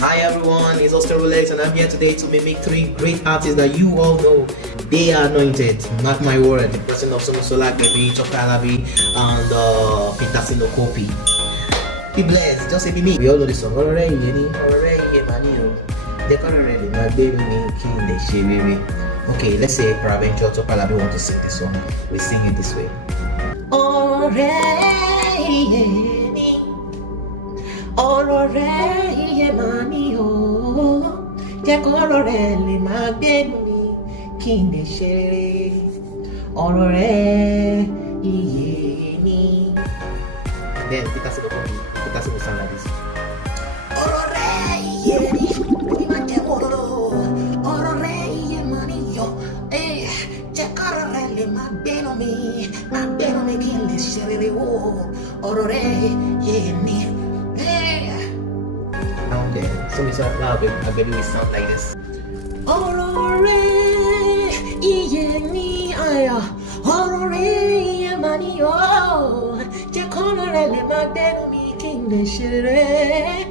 Hi everyone, it's Oscar Rolex and I'm here today to mimic three great artists that you all know. They are anointed, mark my word. The person of Somosola Pepe, Choka Alabi, and Peter Sinokopi. Be blessed, just say be me. We all know this song. Alright, Jenny, alright, Emmanuel. They call already, my baby, me, king, they share, baby. Okay, let's say Paraventure Choka Alabi want to sing this song. We sing it this way. Ọ̀rọ̀ rẹ̀ iye máa ní o, jẹ́ kọ́rọ̀ rẹ̀ lè máa gbénu mi kí n lè ṣe rere. Ọ̀rọ̀ rẹ̀ iye ni. Then Peter will sound like this. Ọ̀rọ̀ rẹ̀ iye ni, mi máa jẹ́ òróró. Ọ̀rọ̀ rẹ̀ iye máa ní yọ, jẹ́ kọ́rọ̀ rẹ̀ lè máa gbénu mi kí n lè ṣe rere o. Ọ̀rọ̀ rẹ̀ iye ni. Okay, so we sound loud, I believe we sound like this. Orore iye ni aya, orore iye mani o. Je kono re le ma gbenu mi kí n lè ṣe rere.